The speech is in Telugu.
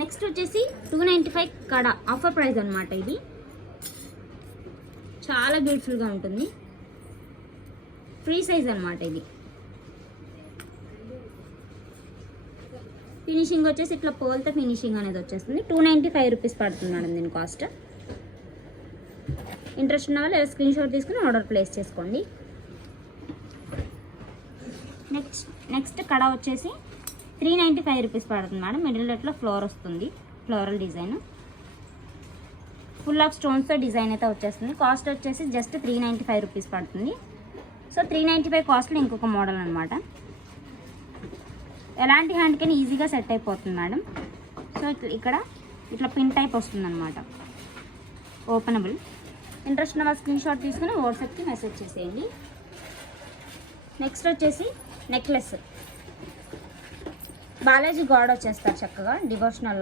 నెక్స్ట్ వచ్చేసి 295 కడ ఆఫర్ ప్రైస్ అనమాట. ఇది చాలా బ్యూటిఫుల్గా ఉంటుంది. ఫ్రీ సైజ్ అనమాట. ఇది ఫినిషింగ్ వచ్చేసి ఇట్లా పోల్తో ఫినిషింగ్ అనేది వచ్చేస్తుంది. 295 రూపీస్ పడుతుంది మేడం దీని కాస్ట్. ఇంట్రెస్ట్ ఉన్న వాళ్ళు స్క్రీన్ షాట్ తీసుకుని ఆర్డర్ ప్లేస్ చేసుకోండి. నెక్స్ట్ కడ వచ్చేసి 395 రూపీస్ పడుతుంది మేడం. మిడిల్ ఇట్లా ఫ్లోర్ వస్తుంది, ఫ్లోరల్ డిజైన్, ఫుల్ ఆఫ్ స్టోన్స్తో డిజైన్ అయితే వచ్చేస్తుంది. కాస్ట్ వచ్చేసి జస్ట్ 395 రూపీస్ పడుతుంది. సో 395 కాస్ట్లో ఇంకొక మోడల్ అనమాట. ఎలాంటి హ్యాండ్కైనా ఈజీగా సెట్ అయిపోతుంది మేడం. సో ఇక్కడ ఇట్లా పిన్ టైప్ వస్తుంది అనమాట, ఓపెనబుల్. ఇంట్రెస్ట్ ఉన్న స్క్రీన్ షాట్ తీసుకుని వాట్సాప్కి మెసేజ్ చేసేయండి. నెక్స్ట్ వచ్చేసి నెక్లెస్. బాలాజీ గాడ్ వచ్చేస్తారు చక్కగా డివోషనల్